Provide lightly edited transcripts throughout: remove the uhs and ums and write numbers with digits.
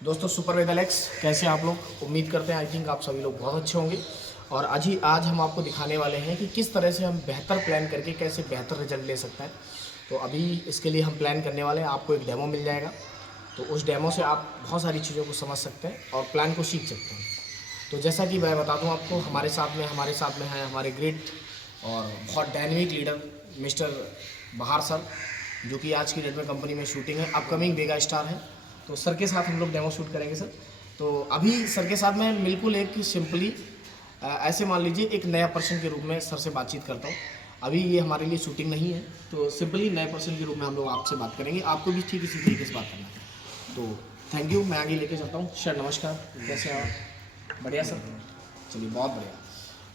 दोस्तों सुपर वेद एलेक्स कैसे हैं आप लोग। उम्मीद करते हैं आई थिंक आप सभी लोग बहुत अच्छे होंगे। और आज हम आपको दिखाने वाले हैं कि किस तरह से हम बेहतर प्लान करके कैसे बेहतर रिजल्ट ले सकते हैं। तो अभी इसके लिए हम प्लान करने वाले हैं, आपको एक डेमो मिल जाएगा। तो उस डेमो से आप बहुत सारी चीज़ों को समझ सकते हैं और प्लान को सीख सकते हैं। तो जैसा कि मैं बता दूं आपको, हमारे साथ में है हमारे ग्रेट और बहुत डायनेमिक लीडर मिस्टर बहार सर, जो कि आज की डेट में कंपनी में शूटिंग है, अपकमिंग मेगा स्टार है। तो सर के साथ हम लोग डेमो शूट करेंगे सर। तो अभी सर के साथ मैं बिल्कुल एक सिंपली ऐसे मान लीजिए एक नया पर्सन के रूप में सर से बातचीत करता हूँ। अभी ये हमारे लिए शूटिंग नहीं है, तो सिंपली नए पर्सन के रूप में हम लोग आपसे बात करेंगे। आपको भी ठीक इसी तरीके से बात करना है। तो थैंक यू, मैं आगे लेके चलता हूँ। सर नमस्कार, कैसे हैं आप? बढ़िया सर, चलिए बहुत बढ़िया।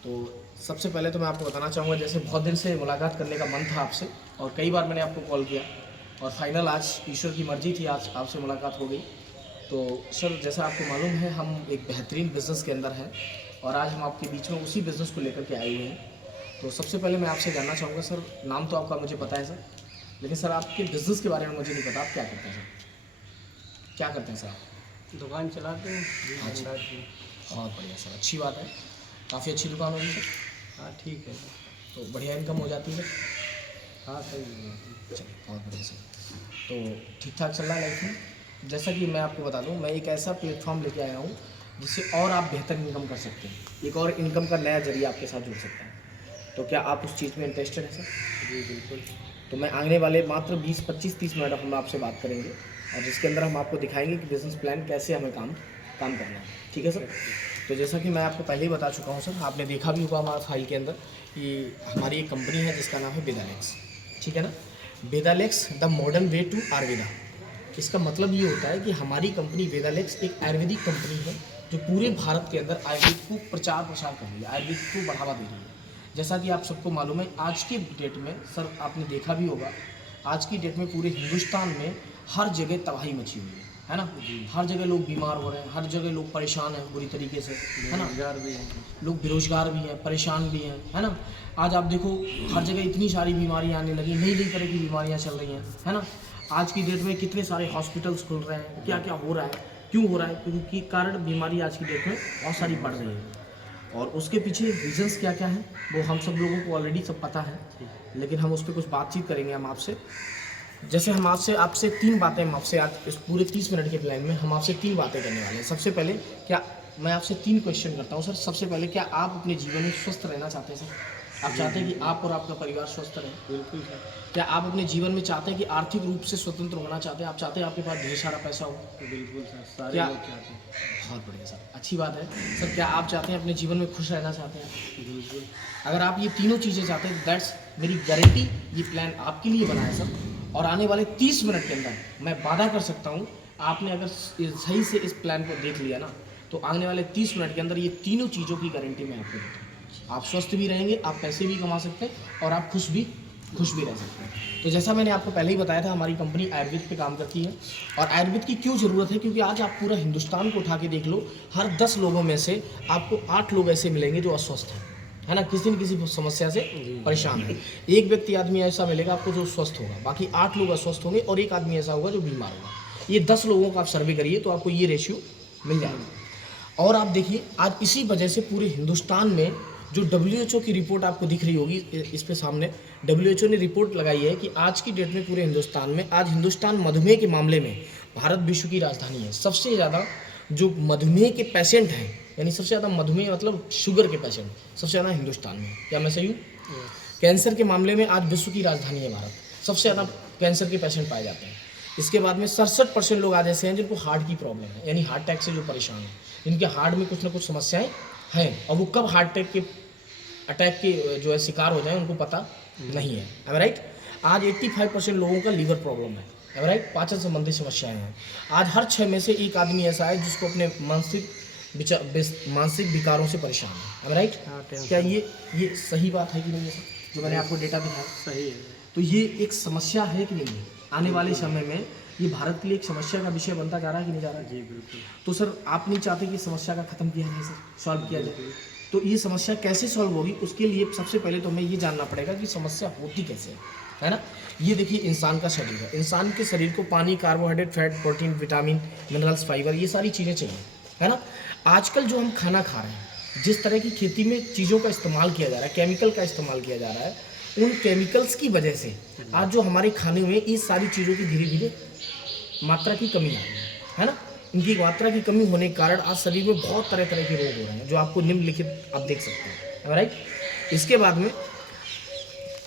तो सबसे पहले तो मैं आपको बताना चाहूँगा, जैसे बहुत दिन से मुलाकात करने का मन था आपसे और कई बार मैंने आपको कॉल किया और फाइनल आज ईश्वर की मर्जी थी, आज आपसे मुलाकात हो गई। तो सर जैसा आपको मालूम है, हम एक बेहतरीन बिज़नेस के अंदर हैं और आज हम आपके बीच में उसी बिज़नेस को लेकर के आए हुए हैं। तो सबसे पहले मैं आपसे जानना चाहूँगा सर, नाम तो आपका मुझे पता है सर, लेकिन सर आपके बिज़नेस के बारे में मुझे नहीं पता। आप क्या करते हैं सर? क्या करते हैं सर आप? दुकान चलाते हैं। अच्छा, बहुत बढ़िया सर, अच्छी बात है। काफ़ी अच्छी दुकान होगी सर। हाँ ठीक है। तो बढ़िया इनकम हो जाती है। हाँ सही है। चलिए बहुत बढ़िया सर। तो ठीक ठाक चल रहा है लाइफ में। जैसा कि मैं आपको बता दूं, मैं एक ऐसा प्लेटफॉर्म लेके आया हूं जिससे और आप बेहतर इनकम कर सकते हैं, एक और इनकम का नया जरिया आपके साथ जुड़ सकता है। तो क्या आप उस चीज़ में इंटरेस्टेड हैं सर? जी बिल्कुल। तो मैं आने वाले मात्र 20, 25, 30 मिनट हम आपसे बात करेंगे और जिसके अंदर हम आपको दिखाएंगे कि बिज़नेस प्लान कैसे हमें काम करना है। ठीक है सर? तो जैसा कि मैं आपको पहले ही बता चुका हूँ सर, आपने देखा भी होगा हमारा फाइल के अंदर कि हमारी एक कंपनी है जिसका नाम है वेद एलेक्स। ठीक है ना? Vedalex the modern way to Ayurveda. इसका मतलब ये होता है कि हमारी कंपनी वेद एलेक्स एक आयुर्वेदिक कंपनी है जो पूरे भारत के अंदर आयुर्वेद को प्रचार प्रसार कर रही है, आयुर्वेद को बढ़ावा दे रही है। जैसा कि आप सबको मालूम है, आज की डेट में सर आपने देखा भी होगा, आज की डेट में पूरे हिंदुस्तान में हर जगह तबाही मची हुई है ना? हर जगह लोग बीमार हो रहे हैं, हर जगह लोग परेशान हैं बुरी तरीके से, है ना? बेरोजगार भी हैं। लोग बेरोजगार भी हैं, परेशान भी हैं, है ना? आज आप देखो हर जगह इतनी सारी बीमारियां आने लगी, नई नई तरह की बीमारियां चल रही हैं, है ना? आज की डेट में कितने सारे हॉस्पिटल्स खुल रहे हैं, क्या क्या हो रहा है, क्यों हो रहा है? क्योंकि कारण बीमारी आज की डेट में बहुत सारी बढ़ रही है और उसके पीछे रीजंस क्या क्या हैं वो हम सब लोगों को ऑलरेडी सब पता है, लेकिन हम उस पर कुछ बातचीत करेंगे हम आपसे। जैसे हम आपसे तीन बातें, हम आपसे आज इस पूरे 30 मिनट के प्लान में हम आपसे तीन बातें करने वाले हैं। सबसे पहले क्या मैं आपसे तीन क्वेश्चन करता हूँ सर। सबसे पहले, क्या आप अपने जीवन में स्वस्थ रहना चाहते हैं सर? आप चाहते हैं कि आप और आपका परिवार स्वस्थ रहे? बिल्कुल सर। क्या आप अपने जीवन में चाहते हैं कि आर्थिक रूप से स्वतंत्र होना चाहते हैं? आप चाहते हैं आपके पास ढेर सारा पैसा हो? बिल्कुल सर, सारे क्या? लोग चाहते हैं। बहुत बढ़िया सर, अच्छी बात है सर। क्या आप चाहते हैं अपने जीवन में खुश रहना चाहते हैं? बिल्कुल। अगर आप ये तीनों चीज़ें चाहते हैं, दैट्स मेरी गारंटी, ये प्लान आपके लिए बना है सर। और आने वाले 30 मिनट के अंदर मैं वादा कर सकता हूँ, आपने अगर सही से इस प्लान को देख लिया ना, तो आने वाले 30 मिनट के अंदर ये तीनों चीज़ों की गारंटी मैं आपको देता हूँ। आप स्वस्थ भी रहेंगे, आप पैसे भी कमा सकते हैं और आप खुश भी रह सकते हैं। तो जैसा मैंने आपको पहले ही बताया था, हमारी कंपनी आयुर्वेद पे काम करती है। और आयुर्वेद की क्यों ज़रूरत है? क्योंकि आज आप पूरा हिंदुस्तान को उठा के देख लो, हर 10 लोगों में से आपको 8 लोग ऐसे मिलेंगे जो अस्वस्थ हैं, है ना? किसी न किसी समस्या से परेशान है। एक व्यक्ति आदमी ऐसा मिलेगा आपको जो स्वस्थ होगा, बाकी 8 लोग अस्वस्थ होंगे और एक आदमी ऐसा होगा जो बीमार होगा। ये 10 लोगों का आप सर्वे करिए तो आपको ये रेशियो मिल जाएगा। और आप देखिए, आज इसी वजह से पूरे हिंदुस्तान में जो WHO की रिपोर्ट आपको दिख रही होगी इस पे सामने, WHO ने रिपोर्ट लगाई है कि आज की डेट में पूरे हिंदुस्तान में, आज हिंदुस्तान मधुमेह के मामले में भारत विश्व की राजधानी है। सबसे ज़्यादा जो मधुमेह के पेशेंट हैं, यानी सबसे ज़्यादा मधुमेह मतलब शुगर के पेशेंट सबसे ज़्यादा हिंदुस्तान में। क्या मैं सही हूँ? कैंसर के मामले में आज विश्व की राजधानी है भारत, सबसे ज़्यादा कैंसर के पेशेंट पाए जाते हैं। इसके बाद में 67% लोग आज ऐसे हैं जिनको हार्ट की प्रॉब्लम है, यानी हार्ट अटैक से जो परेशान है, जिनके हार्ट में कुछ ना कुछ समस्याएं हैं और वो कब हार्ट अटैक के जो है शिकार हो जाए उनको पता नहीं है। Am right? आज 85% लोगों का लीवर प्रॉब्लम है। Am right? पाचन संबंधी समस्याएं हैं। आज हर 6 में से एक आदमी ऐसा है जिसको अपने मानसिक विकारों से परेशान है। Am right? क्या ये सही बात है कि नहीं सर, जो मैंने आपको डेटा दिखाया? सही है। तो ये एक समस्या है कि नहीं है? आने वाले समय में ये भारत के लिए एक समस्या का विषय बनता जा रहा है कि नहीं जा रहा है? जी बिल्कुल। तो सर आप नहीं चाहते कि समस्या का खत्म किया जाए सर, सॉल्व किया जाए? तो ये समस्या कैसे सॉल्व होगी, उसके लिए सबसे पहले तो हमें ये जानना पड़ेगा कि समस्या होती कैसे है है ना। ये देखिए इंसान का शरीर है, इंसान के शरीर को पानी, carbohydrate, fat, protein, vitamin, minerals, fibre, ये सारी चीज़ें चाहिए, है ना। आजकल जो हम खाना खा रहे हैं, जिस तरह की खेती में चीज़ों का इस्तेमाल किया जा रहा है, केमिकल का इस्तेमाल किया जा रहा है, उन केमिकल्स की वजह से आज जो हमारे खाने में इस सारी चीज़ों की धीरे धीरे मात्रा की कमी आ रही है ना। इनकी मात्रा की कमी होने के कारण आज शरीर में बहुत तरह तरह के रोग हो रहे हैं, जो आपको निम्नलिखित आप देख सकते हैं, राइट। इसके बाद में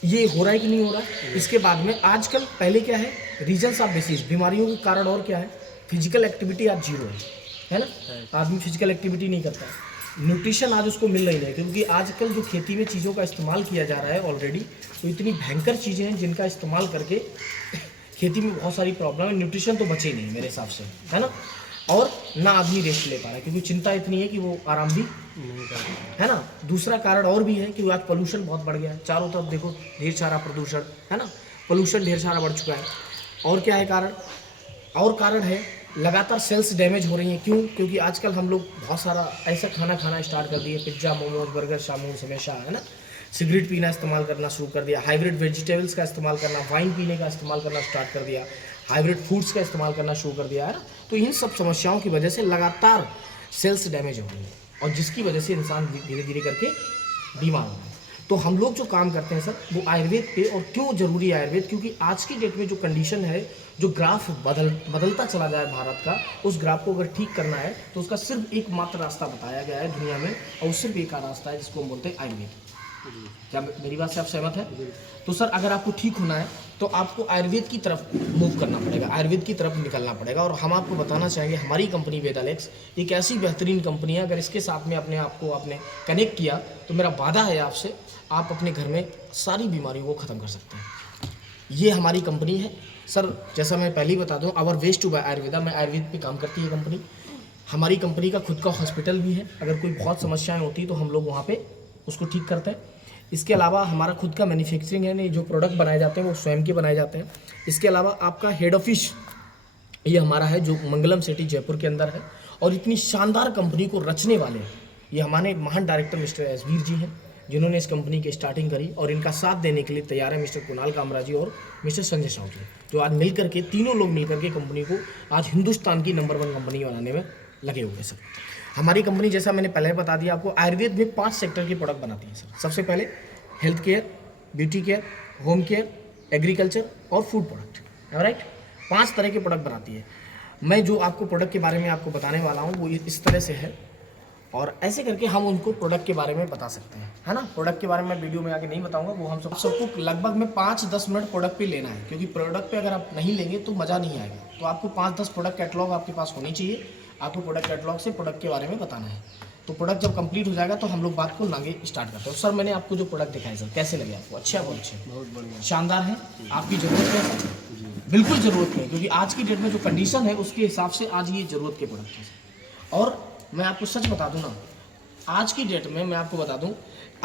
ये हो रहा है कि नहीं हो रहा है। इसके बाद में आजकल पहले क्या है, रीजन्स ऑफ डिसीज, बीमारियों के कारण और क्या है, फिजिकल एक्टिविटी आज जीरो है ना। आदमी फिजिकल एक्टिविटी नहीं करता है, न्यूट्रिशन आज उसको मिल नहीं रहा है, क्योंकि आजकल जो खेती में चीज़ों का इस्तेमाल किया जा रहा है ऑलरेडी, तो इतनी भयंकर चीज़ें हैं जिनका इस्तेमाल करके खेती में बहुत सारी प्रॉब्लम है। न्यूट्रिशन तो बचे नहीं मेरे हिसाब से, है ना। और ना आदमी रेस्ट ले पा रहा है, क्योंकि चिंता इतनी है कि वो आराम भी नहीं कर रहा है ना। दूसरा कारण और भी है कि आज पोल्यूशन बहुत बढ़ गया है, चारों तरफ देखो ढेर सारा प्रदूषण, है ना। पोल्यूशन ढेर सारा बढ़ चुका है। और क्या है कारण, और कारण है लगातार सेल्स डैमेज हो रही हैं। क्यों? क्योंकि आजकल हम लोग बहुत सारा ऐसा खाना खाना स्टार्ट कर दिए, पिज्ज़ा, मोमोज, बर्गर, शामूस, हमेशा, है ना। सिगरेट पीना इस्तेमाल करना शुरू कर दिया, हाइब्रिड वेजिटेबल्स का इस्तेमाल करना, वाइन पीने का इस्तेमाल करना स्टार्ट कर दिया, हाइब्रिड फूड्स का इस्तेमाल करना शुरू कर दिया, है ना। तो इन सब समस्याओं की वजह से लगातार सेल्स डैमेज हो रही है, और जिसकी वजह से इंसान धीरे धीरे करके बीमार हो रहा है। तो हम लोग जो काम करते हैं सर, वो आयुर्वेद पे। और क्यों ज़रूरी है आयुर्वेद? क्योंकि आज की डेट में जो कंडीशन है, जो ग्राफ बदलता चला जाए भारत का, उस ग्राफ को अगर ठीक करना है तो उसका सिर्फ एकमात्र रास्ता बताया गया है दुनिया में, और सिर्फ एक रास्ता है जिसको हम बोलते हैं आयुर्वेद। क्या मेरी बात से आप सहमत हैं? तो सर अगर आपको ठीक होना है तो आपको आयुर्वेद की तरफ मूव करना पड़ेगा, आयुर्वेद की तरफ निकलना पड़ेगा। और हम आपको बताना चाहेंगे, हमारी कंपनी वेदालेक्स एक ऐसी बेहतरीन कंपनी है, अगर इसके साथ में अपने आप को आपने कनेक्ट किया तो मेरा वादा है आपसे, आप अपने घर में सारी बीमारियों को ख़त्म कर सकते हैं। ये हमारी कंपनी है सर। जैसा मैं पहले ही बता दूँ, our waste to buy Ayurveda में आयुर्वेद पे काम करती है कंपनी। हमारी कंपनी का खुद का हॉस्पिटल भी है, अगर कोई बहुत समस्याएं होती तो हम लोग वहाँ पे उसको ठीक करते हैं। इसके अलावा हमारा खुद का मैन्युफैक्चरिंग है, नहीं जो प्रोडक्ट बनाए जाते हैं वो स्वयं के बनाए जाते हैं। इसके अलावा आपका हेड ऑफिस ये हमारा है, जो मंगलम सिटी जयपुर के अंदर है। और इतनी शानदार कंपनी को रचने वाले ये हमारे महान डायरेक्टर मिस्टर एसवीर जी हैं, जिन्होंने इस कंपनी की स्टार्टिंग करी। और इनका साथ देने के लिए तैयार है मिस्टर कुणाल कामरा जी और मिस्टर संजय साहू जी, जो आज मिल करके, तीनों लोग मिल करके कंपनी को आज हिंदुस्तान की नंबर 1 कंपनी बनाने में लगे हुए हैं सर। हमारी कंपनी, जैसा मैंने पहले बता दिया आपको, आयुर्वेद में 5 सेक्टर के प्रोडक्ट बनाती है सर। सबसे पहले health care, beauty care, home care, agriculture और फूड प्रोडक्ट, राइट। 5 तरह के प्रोडक्ट बनाती है। मैं जो आपको प्रोडक्ट के बारे में आपको बताने वाला हूँ वो इस तरह से है, और ऐसे करके हम उनको प्रोडक्ट के बारे में बता सकते हैं, है ना। प्रोडक्ट के बारे में मैं वीडियो में आके नहीं बताऊंगा, वो हम सबको लगभग में 5-10 मिनट प्रोडक्ट पे लेना है, क्योंकि प्रोडक्ट पे अगर आप नहीं लेंगे तो मज़ा नहीं आएगा। तो आपको 5-10 प्रोडक्ट कैटलॉग आपके पास होनी चाहिए। आपको प्रोडक्ट कैटलॉग से प्रोडक्ट के बारे में बताना है। तो प्रोडक्ट जब कंप्लीट हो जाएगा तो हम लोग बात को आगे स्टार्ट करते हैं। सर मैंने आपको जो प्रोडक्ट दिखाए सर, कैसे लगे आपको? अच्छे, बहुत अच्छे, बहुत बढ़िया, शानदार है। आपकी ज़रूरत है सर? बिल्कुल ज़रूरत है, क्योंकि आज की डेट में जो कंडीशन है उसके हिसाब से आज ये ज़रूरत के प्रोडक्ट हैं। और मैं आपको सच बता दूं ना, आज की डेट में मैं आपको बता दूं,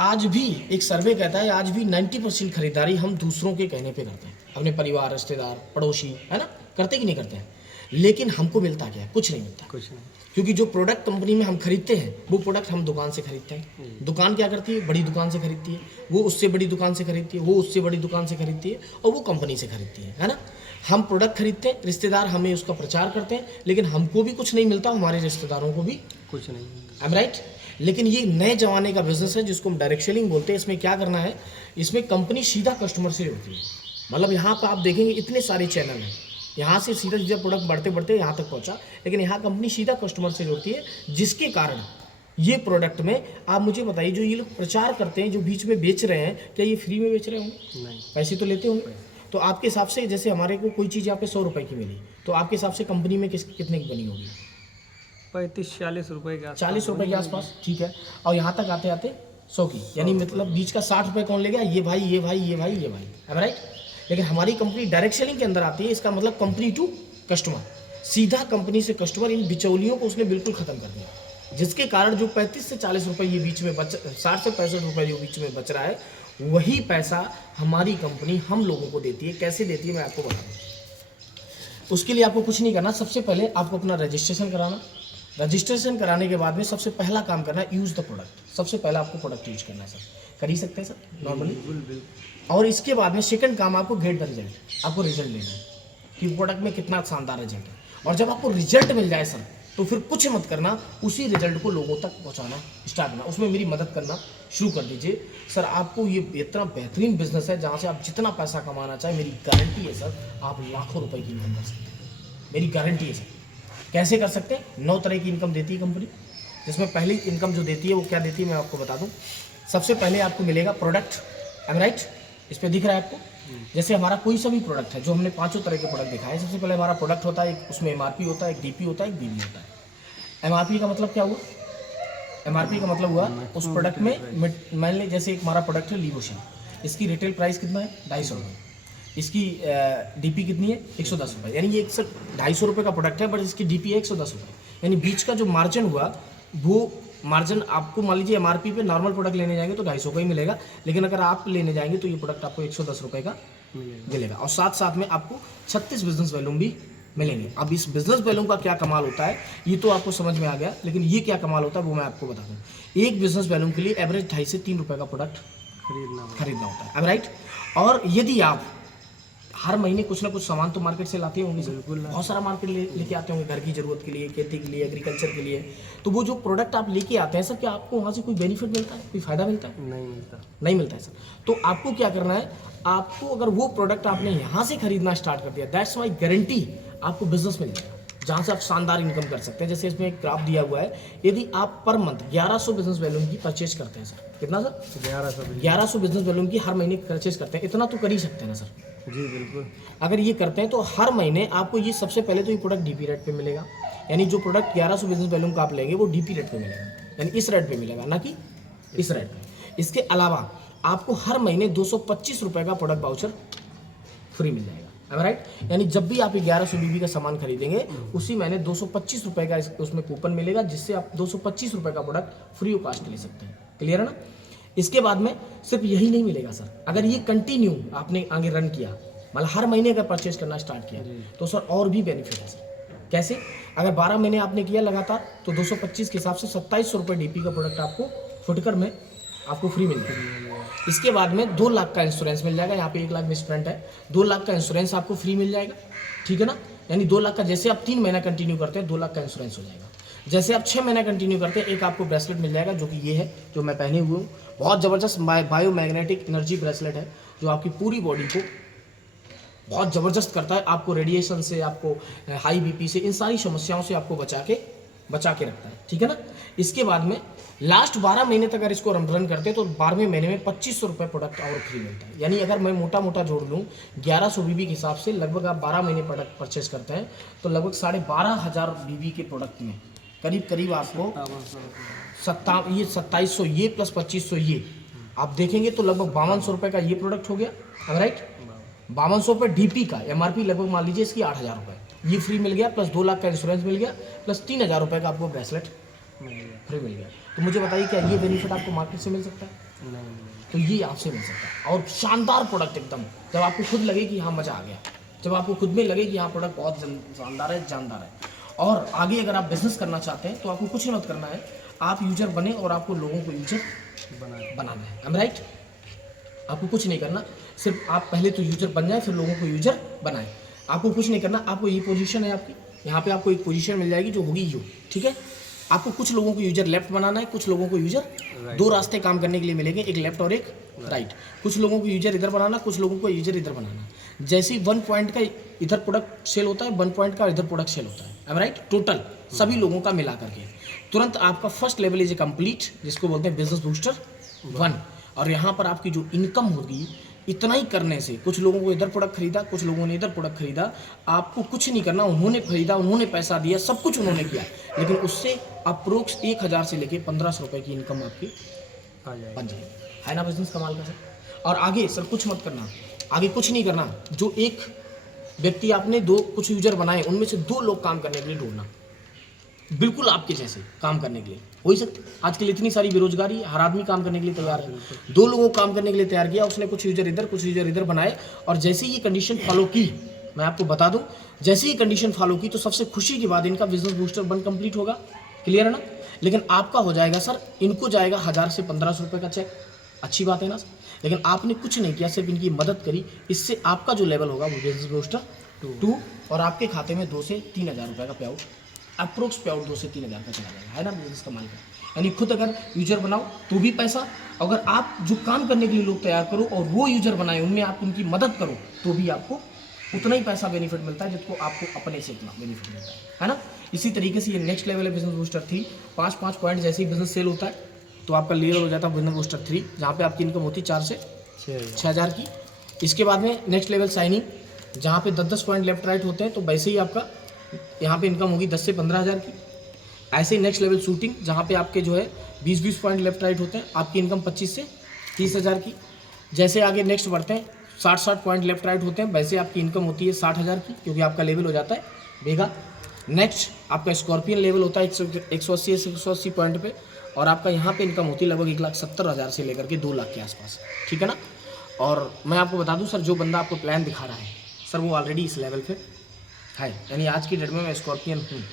आज भी एक सर्वे कहता है, आज भी 90% खरीदारी हम दूसरों के कहने पे करते हैं। अपने परिवार, रिश्तेदार, पड़ोसी, है ना, करते कि नहीं करते हैं। लेकिन हमको मिलता क्या है? कुछ नहीं मिलता, कुछ नहीं। क्योंकि जो प्रोडक्ट कंपनी में हम खरीदते हैं वो प्रोडक्ट हम दुकान से खरीदते हैं। दुकान क्या करती है? बड़ी दुकान से खरीदती है, वो उससे बड़ी दुकान से खरीदती है, वो उससे बड़ी दुकान से खरीदती है, और वो कंपनी से खरीदती है ना। हम प्रोडक्ट खरीदते हैं, रिश्तेदार हमें उसका प्रचार करते हैं, लेकिन हमको भी कुछ नहीं मिलता, हमारे रिश्तेदारों को भी कुछ नहीं। I am right. लेकिन ये नए जमाने का बिजनेस है जिसको हम डायरेक्ट सेलिंग बोलते हैं। इसमें क्या करना है, इसमें कंपनी सीधा कस्टमर से होती है। मतलब यहाँ पर आप देखेंगे इतने सारे चैनल हैं, यहाँ से सीधा सीधा प्रोडक्ट बढ़ते बढ़ते यहाँ तक पहुँचा, लेकिन यहाँ कंपनी सीधा कस्टमर से जुड़ती है, जिसके कारण ये प्रोडक्ट में आप मुझे बताइए, जो ये लोग प्रचार करते हैं, जो बीच में बेच रहे हैं, क्या ये फ्री में बेच रहे होंगे? नहीं, पैसे तो लेते होंगे। तो आपके हिसाब से, जैसे हमारे को कोई चीज़ यहाँ पे 100 रुपये की मिली, तो आपके हिसाब से कंपनी में कितने की बनी होगी? 35-40 रुपए के आसपास। 40 रुपये के आसपास, ठीक है। और यहाँ तक आते आते 100 की, यानी मतलब बीच का 60 रुपये कौन ले गया? ये भाई, ये भाई, ये भाई, ये भाई, है राइट। लेकिन हमारी कंपनी डायरेक्ट सेलिंग के अंदर आती है, इसका मतलब कंपनी टू कस्टमर, सीधा कंपनी से कस्टमर। इन बिचौलियों को उसने बिल्कुल ख़त्म कर दिया, जिसके कारण जो 35 से 40 रुपये ये बीच में 60 से 65 रुपये जो बीच में बच रहा है, वही पैसा हमारी कंपनी हम लोगों को देती है। कैसे देती है मैं आपको बता दूँ। उसके लिए आपको कुछ नहीं करना, सबसे पहले आपको अपना रजिस्ट्रेशन कराना। रजिस्ट्रेशन कराने के बाद में सबसे पहला काम करना है, यूज़ द प्रोडक्ट। सबसे पहला आपको प्रोडक्ट यूज करना है सर। कर ही सकते हैं सर नॉर्मली? बिल्कुल। और इसके बाद में सेकंड काम आपको गेट द रिजल्ट, आपको रिजल्ट लेना है कि प्रोडक्ट में कितना शानदार रिजल्ट है। और जब आपको रिजल्ट मिल जाए सर, तो फिर कुछ मत करना, उसी रिजल्ट को लोगों तक पहुंचाना स्टार्ट करना, उसमें मेरी मदद करना शुरू कर दीजिए। सर आपको ये इतना बेहतरीन बिजनेस है जहाँ से आप जितना पैसा कमाना चाहे, मेरी गारंटी है सर, आप लाखों रुपए की इनकम कर सकते हैं। मेरी गारंटी है सर। कैसे कर सकते हैं? 9 तरह की इनकम देती है कंपनी, जिसमें पहली इनकम जो देती है वो क्या देती है मैं आपको बता दूँ। सबसे पहले आपको मिलेगा प्रोडक्ट, एम राइट, इस पर दिख रहा है आपको। जैसे हमारा कोई सा भी प्रोडक्ट है, जो हमने 5 तरह के प्रोडक्ट दिखाए, सबसे पहले हमारा प्रोडक्ट होता है, एक उसमें एमआरपी होता है, एक डीपी होता है, एक बीबी होता है। एमआरपी का मतलब क्या हुआ? एमआरपी का मतलब हुआ उस प्रोडक्ट में मान लीजिए जैसे एक हमारा प्रोडक्ट है लिवोशन, इसकी रिटेल प्राइस कितना है? 250 रुपये। इसकी डीपी कितनी है? 110 रुपये। यानी ये 250 रुपये का प्रोडक्ट है, बट इसकी डीपी है 110 रुपये। यानी बीच का जो मार्जिन हुआ, वो मार्जिन आपको मान लीजिए एमआरपी पे नॉर्मल प्रोडक्ट लेने जाएंगे तो 250 का ही मिलेगा, लेकिन अगर आप लेने जाएंगे तो ये प्रोडक्ट आपको 110 रुपये का मिलेगा। और साथ साथ में आपको 36 बिजनेस वैल्यूम भी मिलेंगे। अब इस बिजनेस वैल्यूम का क्या कमाल होता है ये तो आपको समझ में आ गया, लेकिन ये क्या कमाल होता है वो मैं आपको बता दूँ। एक बिजनेस वैल्यूम के लिए एवरेज 2.5 से 3 रुपये का प्रोडक्ट खरीदना होता है, राइट। और यदि आप हर महीने कुछ ना कुछ सामान तो मार्केट से लाते होंगे, बिल्कुल बहुत सारा मार्केट लेके आते होंगे, घर की ज़रूरत के लिए, खेती के लिए, एग्रीकल्चर के लिए। तो वो जो प्रोडक्ट आप लेके आते हैं सर, क्या आपको वहाँ से कोई बेनिफिट मिलता है, कोई फ़ायदा मिलता है? नहीं मिलता है सर। तो आपको क्या करना है, आपको अगर वो प्रोडक्ट आपने यहाँ से खरीदना स्टार्ट कर दिया, दैट्स माई गारंटी, आपको बिजनेस मिल जाएगा जहाँ से आप शानदार इनकम कर सकते हैं। जैसे इसमें एक ग्राफ दिया हुआ है, यदि आप पर मंथ 1100 बिजनेस वैल्यूम की परचेज करते हैं सर, कितना सर? 1100 बिजनेस वैल्यूम की हर महीने परचेज करते हैं, इतना तो कर ही सकते हैं ना सर? जी बिल्कुल। अगर ये करते हैं तो हर महीने आपको ये सबसे पहले तो ये प्रोडक्ट डीपी रेट पे मिलेगा, यानी जो प्रोडक्ट 1100 बिजनेस वैल्यूम का आप लेंगे वो डीपी रेट पे मिलेगा, यानी इस रेट पे मिलेगा, ना कि इस रेट पे। इसके अलावा आपको हर महीने 225 रुपये का प्रोडक्ट वाउचर फ्री मिल जाएगा, राइट। यानी जब भी आप 1100 बीबी का सामान खरीदेंगे, उसी महीने 225 रुपये का उसमें कूपन मिलेगा, जिससे आप 225 रुपये का प्रोडक्ट फ्री ऑफ कास्ट ले सकते हैं। क्लियर है ना? इसके बाद में सिर्फ यही नहीं मिलेगा सर, अगर ये कंटिन्यू आपने आगे रन किया, मतलब हर महीने अगर परचेज करना स्टार्ट किया, तो सर और भी बेनिफिट है सर। कैसे? अगर 12 महीने आपने किया लगातार, तो 225 के हिसाब से 2700 रुपये डीपी का प्रोडक्ट आपको फुटकर में आपको फ्री मिल जाएगा। इसके बाद में 2 लाख का इंश्योरेंस मिल जाएगा, यहाँ पे 1 लाख मिसप्रिंट है, 2 लाख का इंश्योरेंस आपको फ्री मिल जाएगा, ठीक है ना। यानी 2 लाख का, जैसे आप 3 महीना कंटिन्यू करते हैं 2 लाख का इंश्योरेंस हो जाएगा। जैसे आप 6 महीना कंटिन्यू करते हैं, एक आपको ब्रेसलेट मिल जाएगा, जो कि ये है, जो मैं पहने हुए हूँ। बहुत ज़बरदस्त बायोमैग्नेटिक एनर्जी ब्रेसलेट है, जो आपकी पूरी बॉडी को बहुत ज़बरदस्त करता है, आपको रेडिएशन से, आपको हाई बीपी से, इन सारी समस्याओं से आपको बचा के रखता है, ठीक है ना। इसके बाद में लास्ट 12 महीने तक अगर इसको रन करते हैं तो 12वें महीने में 2500 रुपये प्रोडक्ट और फ्री मिलता है। यानी अगर मैं मोटा जोड़ लूँ 1100 बीबी के हिसाब से, लगभग आप 12 महीने प्रोडक्ट परचेज करते हैं तो लगभग 12,500 बीबी के प्रोडक्ट में करीब आपको 2700 ये प्लस 2500 ये आप देखेंगे तो लगभग 5200 रुपये का ये प्रोडक्ट हो गया, राइट। 5200 रुपये डीपी का, एमआरपी लगभग मान लीजिए इसकी 8000 रुपये, ये फ्री मिल गया, प्लस 2 लाख का इंश्योरेंस मिल गया, प्लस 3000 रुपये का आपको ब्रेसलेट फ्री मिल गया। तो मुझे बताइए क्या ये बेनिफिट आपको मार्केट से मिल सकता है? नहीं। तो ये आपसे मिल सकता है, और शानदार प्रोडक्ट एकदम, जब आपको खुद लगे कि हाँ मज़ा आ गया, जब आपको खुद में लगे कि हाँ प्रोडक्ट बहुत शानदार है, जानदार है। और आगे अगर आप बिजनेस करना चाहते हैं तो आपको कुछ नहीं मत करना है, आप यूजर बने और आपको लोगों को यूजर बनाना है, एम राइट। आपको कुछ नहीं करना, सिर्फ आप पहले तो यूजर बन जाए, फिर लोगों को यूजर बनाए। आपको कुछ नहीं करना, आपको ये पोजीशन है आपकी, यहाँ पे आपको एक पोजीशन मिल जाएगी जो होगी यू, ठीक है। आपको कुछ लोगों को यूजर लेफ्ट बनाना है, कुछ लोगों को यूजर right. 2 रास्ते काम करने के लिए मिलेंगे, एक लेफ्ट और एक राइट। कुछ लोगों को यूजर इधर बनाना, कुछ लोगों को यूजर इधर बनाना। जैसे 1 पॉइंट का इधर प्रोडक्ट सेल होता है, 1 पॉइंट का इधर प्रोडक्ट सेल होता है, एम राइट। टोटल सभी लोगों का मिला करके तुरंत आपका first level is a complete, जिसको बोलते हैं बिजनेस बूस्टर 1। और यहाँ पर आपकी जो इनकम होगी, इतना ही करने से, कुछ लोगों को इधर प्रोडक्ट खरीदा, कुछ लोगों ने इधर प्रोडक्ट खरीदा, आपको कुछ नहीं करना, उन्होंने खरीदा, उन्होंने पैसा दिया, सब कुछ उन्होंने किया, लेकिन उससे अप्रोक्स 1000 से लेके 1500 रुपये की इनकम आपकी बन जाएगी। है ना बिजनेस कमाल का सर। और आगे सर कुछ मत करना, आगे कुछ नहीं करना, जो एक व्यक्ति आपने कुछ यूजर बनाए, उनमें से 2 लोग काम करने के लिए ढूंढना, बिल्कुल आपके जैसे काम करने के लिए। हो ही सकते, आजकल इतनी सारी बेरोजगारी, हर आदमी काम करने के लिए तैयार है। 2 लोगों को काम करने के लिए तैयार किया, उसने कुछ यूजर इधर कुछ यूजर इधर बनाए, और जैसे ही ये कंडीशन फॉलो की, मैं आपको बता दूं, जैसे ही कंडीशन फॉलो की तो सबसे खुशी की बात, इनका बिजनेस बूस्टर 1 कंप्लीट होगा। क्लियर है ना। लेकिन आपका हो जाएगा सर, इनको जाएगा 1000 से 1500 रुपये का चेक, अच्छी बात है ना। लेकिन आपने कुछ नहीं किया, सिर्फ इनकी मदद करी। इससे आपका जो लेवल होगा वो बिजनेस बूस्टर 2 और आपके खाते में 2 से 3 हज़ार रुपये का पे आउट, अप्रोक्स पे आउट 2 से 3 हज़ार का चला जाएगा, है ना बिजनेस कमाल का। यानी खुद अगर यूजर बनाओ तो भी पैसा, अगर आप जो काम करने के लिए लोग तैयार करो और वो यूजर बनाए उनमें आप उनकी मदद करो तो भी आपको उतना ही पैसा बेनिफिट मिलता है जिसको आपको अपने से इतना बेनिफिट मिलता है ना। इसी तरीके से ये नेक्स्ट लेवल है बिजनेस बूस्टर 3। 5 पॉइंट जैसे ही बिजनेस सेल होता है तो आपका लेवल हो जाता है बिजनेस बूस्टर 3, जहाँ पे आपकी इनकम होती है 4 से 6 हज़ार की। इसके बाद में नेक्स्ट लेवल साइनिंग, जहाँ पे 10 पॉइंट लेफ्ट राइट होते हैं तो वैसे ही आपका यहाँ पे इनकम होगी 10 से 15 हज़ार की। ऐसे ही नेक्स्ट लेवल शूटिंग, जहाँ पे आपके जो है 20 पॉइंट लेफ्ट राइट होते हैं, आपकी इनकम 25 से 30 हज़ार की। जैसे आगे नेक्स्ट बढ़ते हैं 60 पॉइंट लेफ्ट राइट होते हैं, वैसे आपकी इनकम होती है 60 हज़ार की, क्योंकि आपका लेवल हो जाता है वेगा। नेक्स्ट आपका स्कॉर्पियन लेवल होता है 180 से 180 पॉइंट पे, और आपका यहाँ पे इनकम होती है लगभग 1,70,000 से लेकर के 2 लाख के आसपास, ठीक है ना। और मैं आपको बता दूं सर, जो बंदा आपको प्लान दिखा रहा है सर वो ऑलरेडी इस लेवल पे है, यानी आज की डेट में मैं स्कॉर्पियन हूँ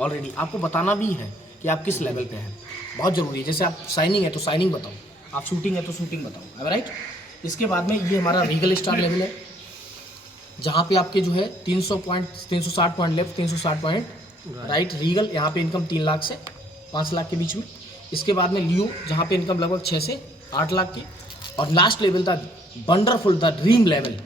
ऑलरेडी। आपको बताना भी है कि आप किस लेवल पे हैं, बहुत ज़रूरी है। जैसे आप साइनिंग है तो साइनिंग बताओ, आप शूटिंग है तो शूटिंग बताओ, है राइट। इसके बाद में ये हमारा रीगल स्टार लेवल है, जहाँ पे आपके जो है 360 point left, 360 point right Regal. यहाँ पे इनकम 3 लाख से 5 लाख के बीच में। इसके बाद में लियो, जहाँ पे इनकम लगभग 6 से 8 लाख की। और लास्ट लेवल था wonderful, the dream level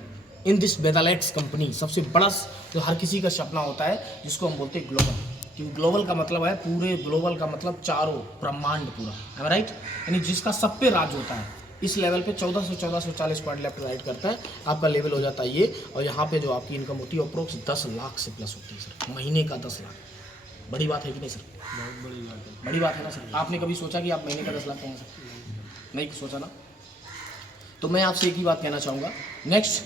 in this Vedalex company, सबसे बड़ा जो हर किसी का सपना होता है, जिसको हम बोलते हैं ग्लोबल। क्योंकि ग्लोबल का मतलब है पूरे, ग्लोबल का मतलब चारों ब्रह्मांड पूरा, है राइट। यानी जिसका सब पे राज होता है। इस लेवल पे 1440 पॉइंट लेफ्ट राइट करता है, आपका लेवल हो जाता है ये। और यहाँ पे जो आपकी इनकम होती है अप्रोक्स 10 लाख से प्लस होती है सर, महीने का 10 लाख। बड़ी बात है कि नहीं सर? बहुत बड़ी बात है। बड़ी बात है ना सर। आपने कभी सोचा कि आप महीने का 10 लाख कमाएं सर? नहीं सोचा ना। तो मैं आपसे एक ही बात कहना चाहूँगा। नेक्स्ट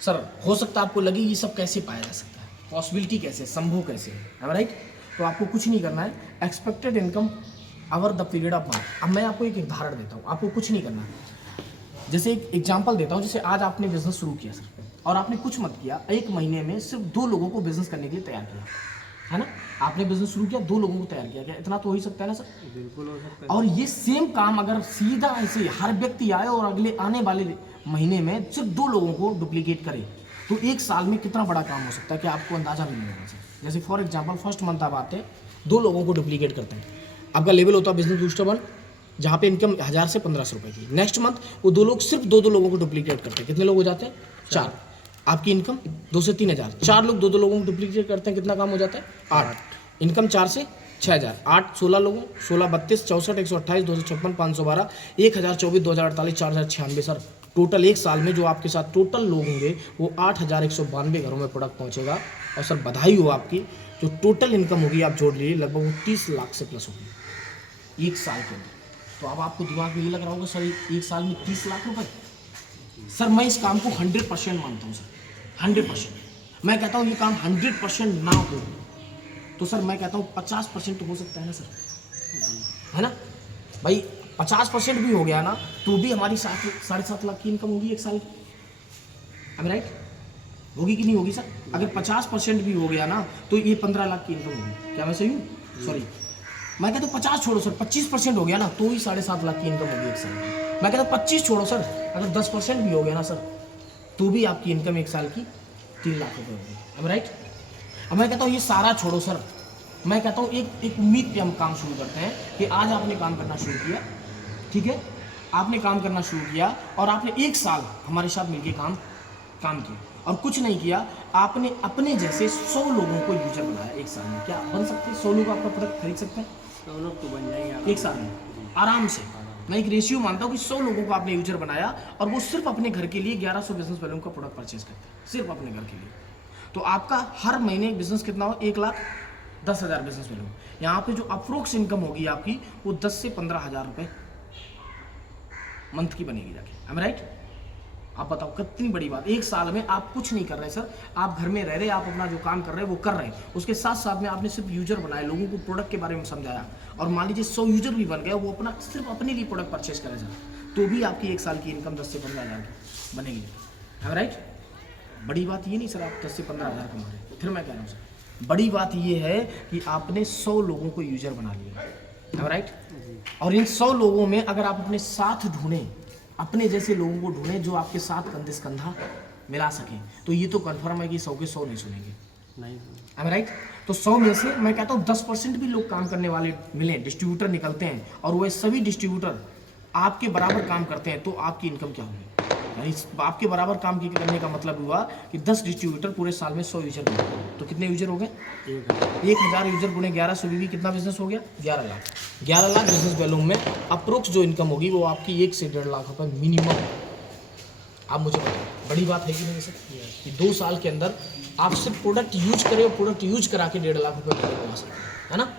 सर, हो सकता है आपको लगे ये सब कैसे पाया जा सकता है, पॉसिबिलिटी कैसे, संभव कैसे है राइट। तो आपको कुछ नहीं करना है, expected income over the period of month. अब मैं आपको एक उदाहरण देता हूँ, आपको कुछ नहीं करना है। जैसे एक एग्जांपल देता हूँ, जैसे आज आपने बिजनेस शुरू किया सर, और आपने कुछ मत किया, 1 महीने में सिर्फ 2 लोगों को बिजनेस करने के लिए तैयार किया, है ना। आपने बिजनेस शुरू किया, 2 लोगों को तैयार किया, क्या इतना तो हो ही सकता है ना सर? बिल्कुल हो सकता है। और ये सेम काम अगर सीधा ऐसे हर व्यक्ति आए और अगले आने वाले महीने में सिर्फ 2 लोगों को डुप्लीकेट करे, तो 1 साल में कितना बड़ा काम हो सकता है कि आपको अंदाजा भी नहीं होगा सर। जैसे फॉर एग्जाम्पल फर्स्ट मंथ आप आते हैं, 2 लोगों को डुप्लीकेट करते हैं, आपका लेवल होता है बिजनेस बूस्टर 1, जहाँ पे इनकम 1000 से 1500 रुपये की। नेक्स्ट मंथ वो 2 लोग सिर्फ 2 लोगों को डुप्लीकेट करते हैं, कितने लोग हो जाते हैं? 4। आपकी इनकम 2 से 3000, 4 लोग 2 लोगों को डुप्लीकेट करते हैं, कितना काम हो जाता है? 8। इनकम 4 से 6000, 8 16 लोगों, 16 32 64 128 256 512 1024 2048 4096 सर। टोटल 1 साल में जो आपके साथ टोटल लोग होंगे वो 8192 घरों में प्रोडक्ट पहुंचेगा। और सर बधाई हो आपकी, जो टोटल इनकम होगी आप जोड़ लीजिए लगभग 30 लाख से प्लस होगी 1 साल के अंदर। तो अब आपको दिमाग में ये लग रहा होगा सर 1 साल में 30 लाख रुपए। सर मैं इस काम को 100% मानता हूँ सर, 100%। मैं कहता हूँ ये काम 100% ना हो तो सर मैं कहता हूँ 50% तो हो सकता है ना सर, है ना भाई। 50% भी हो गया ना तो भी हमारी 7.5 लाख की इनकम होगी 1 साल की, अब राइट होगी कि नहीं होगी सर? अगर 50% भी हो गया ना तो ये 15 लाख की इनकम होगी। क्या मैं सही हूँ? सॉरी, मैं कहता हूँ 50 छोड़ो सर, 25% हो गया ना तो ही 7.5 लाख की इनकम होगी 1 साल की। मैं कहता हूँ 25 छोड़ो सर, अगर 10% भी हो गया ना सर तो भी आपकी इनकम 1 साल की 3 लाख रुपये होगी, अब राइट। अब मैं कहता हूँ ये सारा छोड़ो सर, मैं कहता हूँ एक उम्मीद पे हम काम शुरू करते हैं कि आज आपने काम करना शुरू किया, ठीक है, आपने काम करना शुरू किया और आपने 1 साल हमारे साथ मिलकर काम किया और कुछ नहीं किया, आपने अपने जैसे 100 लोगों को यूजर बनाया 1 साल में। क्या बन सकते हैं 100 लोग आपका प्रोडक्ट खरीद सकते हैं? 100 लोग तो बन जाएंगे 1 साल में आराम से। मैं एक रेशियो मानता हूँ कि 100 लोगों को आपने यूजर बनाया और वो सिर्फ अपने घर के लिए 1100 बिजनेस वैल्यू का प्रोडक्ट परचेज करते हैं, सिर्फ अपने घर के लिए। तो आपका हर महीने बिजनेस कितना हो? 1,10,000 बिजनेस वैल्यू। यहाँ पे जो अप्रोक्स इनकम होगी आपकी वो 10 से 15,000 रुपये मंथ की बनेगी जाके, आई एम राइट। आप बताओ कितनी बड़ी बात। 1 साल में आप कुछ नहीं कर रहे सर, आप घर में रह रहे, आप अपना जो काम कर रहे हैं वो कर रहे हैं, उसके साथ साथ में आपने सिर्फ यूजर बनाए, लोगों को प्रोडक्ट के बारे में समझाया और मान लीजिए 100 यूजर भी बन गया, वो अपना सिर्फ अपने लिए प्रोडक्ट परचेज करे सर, तो भी आपकी 1 साल की इनकम 10 से 15,000 की बनेगी, है राइट। बड़ी बात ये नहीं सर आप 10 से 15,000 कमा रहे हैं, फिर मैं कह रहा हूँ सर बड़ी बात ये है कि आपने 100 लोगों को यूजर बना लिया, है राइट। और इन 100 लोगों में अगर आप अपने साथ ढूंढें अपने जैसे लोगों को ढूंढें जो आपके साथ कंधे से कंधा मिला सकें। तो ये तो कन्फर्म है कि 100 के 100 नहीं सुनेंगे, नहीं आई एम राइट। तो 100 में से मैं कहता हूँ 10% भी लोग काम करने वाले मिलें, डिस्ट्रीब्यूटर निकलते हैं, और वह सभी डिस्ट्रीब्यूटर आपके बराबर काम करते हैं, तो आपकी इनकम क्या होगी? यानी आपके बराबर काम करने का मतलब हुआ कि 10 डिस्ट्रीब्यूटर पूरे साल में 100 यूजर बने, तो कितने यूजर हो गए? 1000 यूजर गुणे 1100 बीवी, कितना बिजनेस हो गया? 11 लाख। 11 लाख बिजनेस वॉल्यूम में अप्रोक्स जो इनकम होगी वो आपकी 1 से 1.5 लाख रुपए मिनिमम। आप मुझे बताएं, बड़ी बात है कि नहीं सर कि 2 साल के अंदर आप सिर्फ प्रोडक्ट यूज करें और प्रोडक्ट यूज करा के 1.5 लाख रुपये कमा सकते हैं, है ना।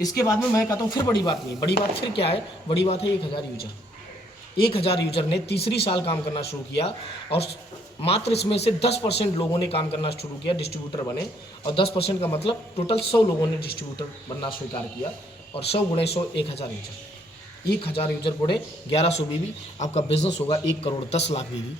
इसके बाद में मैं कहता हूँ फिर बड़ी बात नहीं, बड़ी बात फिर क्या है? बड़ी बात है 1000 यूजर। 1000 यूजर ने तीसरी साल काम करना शुरू किया, और मात्र इसमें से 10% लोगों ने काम करना शुरू किया, डिस्ट्रीब्यूटर बने, और 10% का मतलब टोटल 100 लोगों ने डिस्ट्रीब्यूटर बनना स्वीकार किया, और 100 गुणे 100 1000 यूजर। 1000 यूजर गुणे 1100 बीवी, आपका बिजनेस होगा 1 करोड़ 10 लाख बीवी,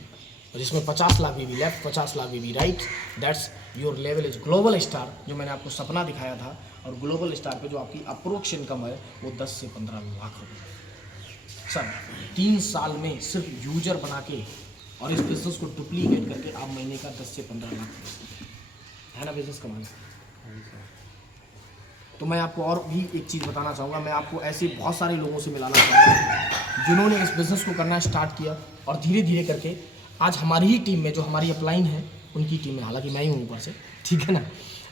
और जिसमें 50 लाख बीवी लेफ्ट, 50 लाख बीवी right. That's your level is global star, जो मैंने आपको सपना दिखाया था। और ग्लोबल स्टार पे जो आपकी अप्रोक्स इनकम है वो 10 से 15 लाख रुपये सर 3 साल में सिर्फ यूजर बना के और इस बिजनेस को डुप्लीकेट करके आप महीने का 10 से 15 लाख है ना बिजनेस कमाना। तो मैं आपको और भी एक चीज़ बताना चाहूँगा, मैं आपको ऐसे बहुत सारे लोगों से मिलाना चाहूँगा जिन्होंने इस बिज़नेस को करना स्टार्ट किया, और धीरे धीरे करके आज हमारी ही टीम में, जो हमारी अपलाइन है उनकी टीम में, हालांकि मैं ही हूँ ऊपर से, ठीक है ना,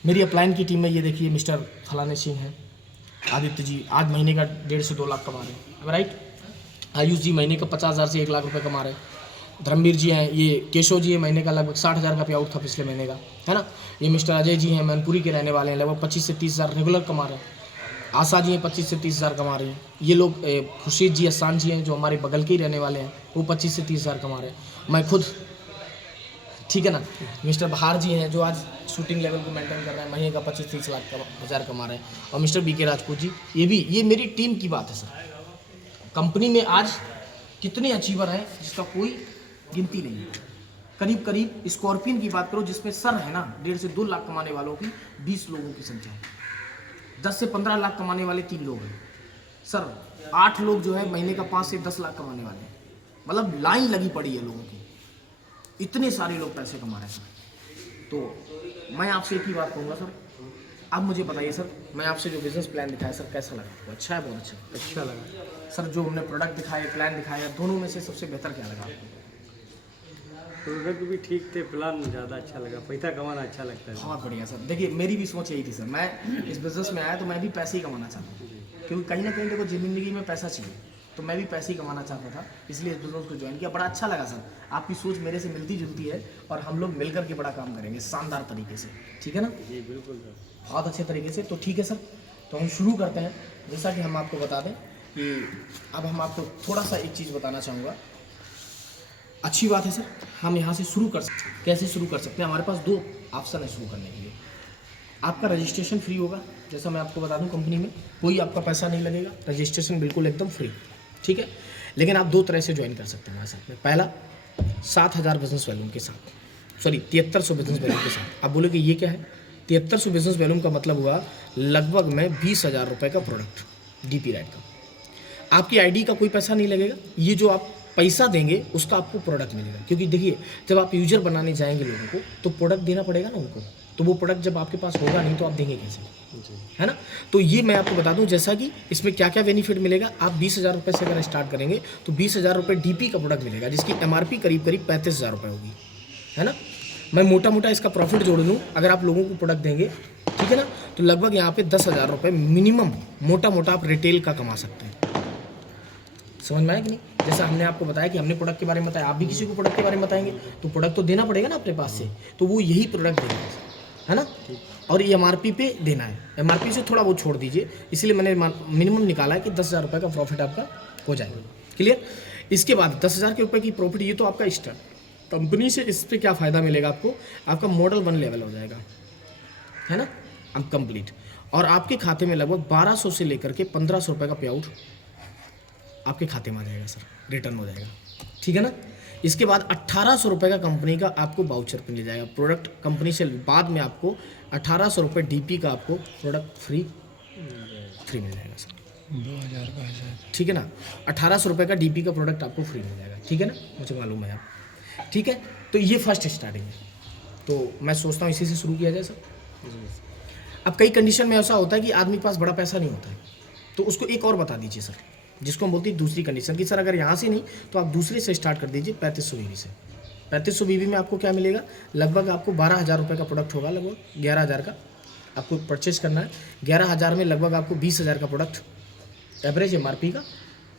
मेरी अपलाइन की टीम में ये देखिए मिस्टर फलाने सिंह हैं, आदित्य जी आज महीने का 1.5 से 2 लाख कमा रहे हैं, राइट। आयुष जी महीने का 50,000 से 1 लाख रुपए कमा रहे हैं। धर्मवीर जी हैं, ये केशव जी है, महीने का लगभग 60,000 का पे आउट था पिछले महीने का, है ना। ये मिस्टर अजय जी हैं, मैनपुरी के रहने वाले हैं, लगभग 25 से 30,000 रेगुलर कमा रहे हैं। आशा जी हैं 25 से 30,000 कमा रही हैं। ये लोग खुर्शीद जी असान जी हैं जो हमारे बगल के ही रहने वाले हैं, वो 25 से 30,000 कमा रहे हैं। मैं खुद, ठीक है ना, मिस्टर बहार जी हैं जो आज शूटिंग लेवल को मेंटेन कर रहे हैं, महीने का 25-30 लाख हज़ार कमा रहे हैं। और मिस्टर बीके राजपूत जी, ये मेरी टीम की बात है सर। कंपनी में आज कितने अचीवर हैं जिसका कोई गिनती नहीं है। करीब करीब स्कॉर्पियन की बात करो जिसमें सर है ना 1.5 से 2 लाख कमाने वालों की 20 लोगों की संख्या है। 10 से 15 लाख कमाने वाले 3 लोग हैं सर। 8 लोग जो है महीने का 5 से 10 लाख कमाने वाले हैं। मतलब लाइन लगी पड़ी है लोगों की, इतने सारे लोग पैसे कमा रहे हैं सर। तो मैं आपसे एक ही बात कहूँगा सर, आप मुझे बताइए सर, मैं आपसे जो बिजनेस प्लान दिखाया सर कैसा लगा आपको? अच्छा है, बहुत अच्छा लगा सर। जो हमने प्रोडक्ट दिखाए, प्लान दिखाया, दोनों में से सबसे बेहतर क्या लगा आपको? प्रोडक्ट भी ठीक थे, प्लान ज़्यादा अच्छा लगा, पैसा कमाना अच्छा लगता है। बहुत बढ़िया सर। देखिए मेरी भी सोच यही थी सर, मैं इस बिज़नेस में आया तो मैं भी पैसे ही कमाना चाहता हूँ, क्योंकि कहीं ना कहीं देखो ज़िंदगी में पैसा चाहिए, तो मैं भी पैसे ही कमाना चाहता था, इसलिए इस बिज़नेस को ज्वाइन किया। बड़ा अच्छा लगा सर, आपकी सोच मेरे से मिलती जुलती है, और हम लोग मिलकर के बड़ा काम करेंगे शानदार तरीके से, ठीक है ना। जी बिल्कुल सर, बहुत अच्छे तरीके से। तो ठीक है सर, तो हम शुरू करते हैं। जैसा कि हम आपको बता दें कि अब हम आपको थोड़ा सा एक चीज़ बताना चाहूँगा। अच्छी बात है सर, हम यहाँ से शुरू कर सकते हैं। कैसे शुरू कर सकते हैं? हमारे पास 2 ऑप्शन है शुरू करने के लिए। आपका रजिस्ट्रेशन फ्री होगा, जैसा मैं आपको बता दूं, कंपनी में कोई आपका पैसा नहीं लगेगा, रजिस्ट्रेशन बिल्कुल एकदम फ्री, ठीक है। लेकिन आप 2 तरह से ज्वाइन कर सकते हैं हमारे साथ में। पहला 7,000 बिजनेस वैल्यूम के साथ, सॉरी 7300 बिजनेस वैल्यूम के साथ। आप बोले कि ये क्या है? 7300 बिजनेस वैल्यूम का मतलब हुआ लगभग में 20,000 रुपये का प्रोडक्ट डीपी राइट का। आपकी आईडी का कोई पैसा नहीं लगेगा, ये जो आप पैसा देंगे उसका आपको प्रोडक्ट मिलेगा। क्योंकि देखिए जब आप यूजर बनाने जाएंगे लोगों को तो प्रोडक्ट देना पड़ेगा ना उनको, तो वो प्रोडक्ट जब आपके पास होगा नहीं तो आप देंगे कैसे, है ना। तो ये मैं आपको बता दूं जैसा कि इसमें क्या क्या बेनिफिट मिलेगा। आप 20,000 रुपये से अगर स्टार्ट करेंगे तो 20,000 रुपये डीपी का प्रोडक्ट मिलेगा, जिसकी MRP करीब करीब 35,000 रुपये होगी, है ना। मैं मोटा मोटा इसका प्रॉफिट जोड़ दूँ, अगर आप लोगों को प्रोडक्ट देंगे, ठीक है ना, तो लगभग यहाँ पे 10,000 रुपये मिनिमम मोटा मोटा आप रिटेल का कमा सकते हैं। समझ में आया कि नहीं? जैसा हमने आपको बताया कि हमने प्रोडक्ट के बारे में बताया, आप भी किसी को प्रोडक्ट के बारे में बताएंगे तो प्रोडक्ट तो देना पड़ेगा ना अपने पास से, तो वो यही प्रोडक्ट देना है ना। और ये MRP पे देना है, MRP से थोड़ा वो छोड़ दीजिए, इसलिए मैंने मिनिमम निकाला है कि 10,000 रुपये का प्रॉफिट आपका हो जाएगा। क्लियर? इसके बाद 10,000 के रुपये की प्रॉफिट, ये तो आपका स्टार्ट। कंपनी से इस पर क्या फ़ायदा मिलेगा आपको? आपका मॉडल 1 लेवल हो जाएगा, है ना, अब कंप्लीट। और आपके खाते में लगभग 1200 से लेकर के 1500 रुपये का पे आउट आपके खाते में आ जाएगा सर, रिटर्न हो जाएगा, ठीक है ना। इसके बाद 1800 रुपये का कंपनी का आपको वाउचर मिल जाएगा। प्रोडक्ट कंपनी से बाद में आपको 1800 रुपये डीपी का आपको प्रोडक्ट फ्री मिल जाएगा सर। 2000 का है शायद। ठीक है ना। 1800 रुपये का डीपी का प्रोडक्ट आपको फ्री मिल जाएगा, ठीक है ना, मुझे मालूम है आप, ठीक है। तो ये फर्स्ट स्टार्टिंग है, तो मैं सोचता हूँ इसी से शुरू किया जाए सर। अब कई कंडीशन में ऐसा होता है कि आदमी के पास बड़ा पैसा नहीं होता है, तो उसको एक और बता दीजिए सर, जिसको हम बोलते हैं दूसरी कंडीशन की सर अगर यहाँ से नहीं तो आप दूसरे से स्टार्ट कर दीजिए 3500 बीबी से। 3500 बीबी में आपको क्या मिलेगा, लगभग आपको 12,000 रुपये का प्रोडक्ट होगा, लगभग 11,000 का आपको परचेज करना है। 11,000 में लगभग आपको 20,000 का प्रोडक्ट एवरेज MRP का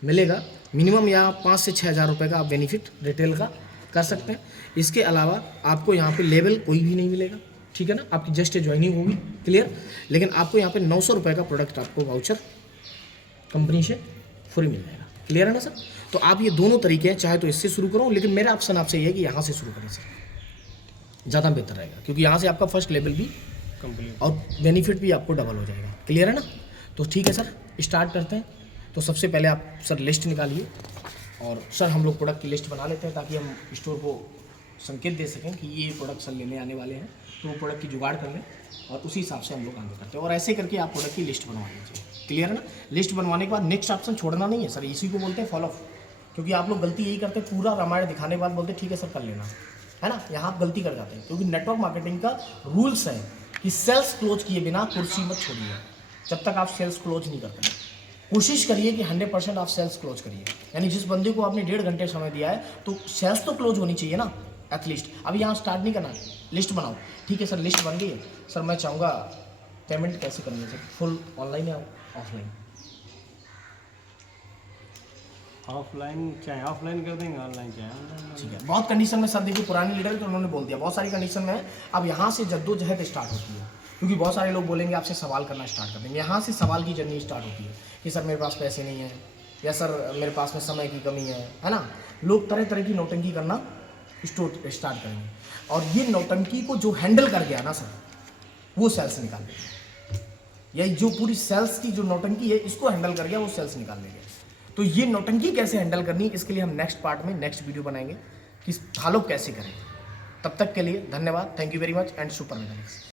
मिलेगा। मिनिमम यहाँ 5 से 6,000 रुपये का आप बेनिफिट रिटेल का कर सकते हैं। इसके अलावा आपको यहाँ पे लेवल कोई भी नहीं मिलेगा, ठीक है ना, आपकी जस्ट ज्वाइनिंग होगी, क्लियर। लेकिन आपको यहाँ पे 900 रुपये का प्रोडक्ट आपको वाउचर कंपनी से फ्री मिल जाएगा, क्लियर है ना सर। तो आप ये दोनों तरीके हैं, चाहे तो इससे शुरू करो, लेकिन मेरा ऑप्शन आपसे ये है कि यहाँ से शुरू करें सर, ज़्यादा बेहतर रहेगा, क्योंकि यहाँ से आपका फर्स्ट लेवल भी कंप्लीट और बेनिफिट भी आपको डबल हो जाएगा, क्लियर है ना। तो ठीक है सर, स्टार्ट करते हैं। तो सबसे पहले आप सर लिस्ट निकालिए, और सर हम लोग प्रोडक्ट की लिस्ट बना लेते हैं ताकि हम स्टोर को संकेत दे सकें कि ये प्रोडक्ट सर लेने आने वाले हैं, तो वो प्रोडक्ट की जुगाड़ कर लें और उसी हिसाब से हम लोग आगे करते हैं। और ऐसे करके आप प्रोडक्ट की लिस्ट बनवा लीजिए, क्लियर है ना। लिस्ट बनवाने के बाद नेक्स्ट ऑप्शन छोड़ना नहीं है सर, इसी को बोलते हैं फॉलो अप, क्योंकि आप लोग गलती यही करते हैं, पूरा रामायण दिखाने के बाद बोलते हैं ठीक है सर कर लेना, है ना। यहाँ आप गलती कर जाते हैं, क्योंकि नेटवर्क मार्केटिंग का रूल्स है कि सेल्स क्लोज किए बिना कुर्सी मत छोड़िए, जब तक आप सेल्स क्लोज नहीं करते। कोशिश करिए कि 100% आप सेल्स क्लोज करिए, यानी जिस बंदे को आपने 1.5 घंटे समय दिया है तो सेल्स तो क्लोज होनी चाहिए ना एटलीस्ट। अभी यहाँ स्टार्ट नहीं करना, लिस्ट बनाओ, ठीक है सर। लिस्ट बन गई है सर, मैं चाहूँगा पेमेंट कैसे करनी है सर, फुल ऑनलाइन या ऑफलाइन? ऑफलाइन चाहे ऑफलाइन कर देंगे, ऑनलाइन चाहे ऑनलाइन। ठीक है, बहुत कंडीशन में सर देखिए पुराने लीडर तो उन्होंने बोल दिया, बहुत सारी कंडीशन में है। अब यहाँ से जद्दोजहद स्टार्ट होती है, क्योंकि बहुत सारे लोग बोलेंगे आपसे सवाल करना स्टार्ट कर देंगे। यहाँ से सवाल की जर्नी स्टार्ट होती है कि सर मेरे पास पैसे नहीं है, या सर मेरे पास में समय की कमी है ना। लोग तरह तरह की नौटंकी करना स्टार्ट करेंगे, और ये नौटंकी को जो हैंडल कर गया ना सर, वो सेल्स निकाल देगा। यही जो पूरी सेल्स की जो नौटंकी है, इसको हैंडल कर गया, वो सेल्स निकाल देगा। तो ये नौटंकी कैसे हैंडल करनी, इसके लिए हम नेक्स्ट पार्ट में नेक्स्ट वीडियो बनाएंगे कि फॉलो कैसे करें। तब तक के लिए धन्यवाद, thank you very much and super.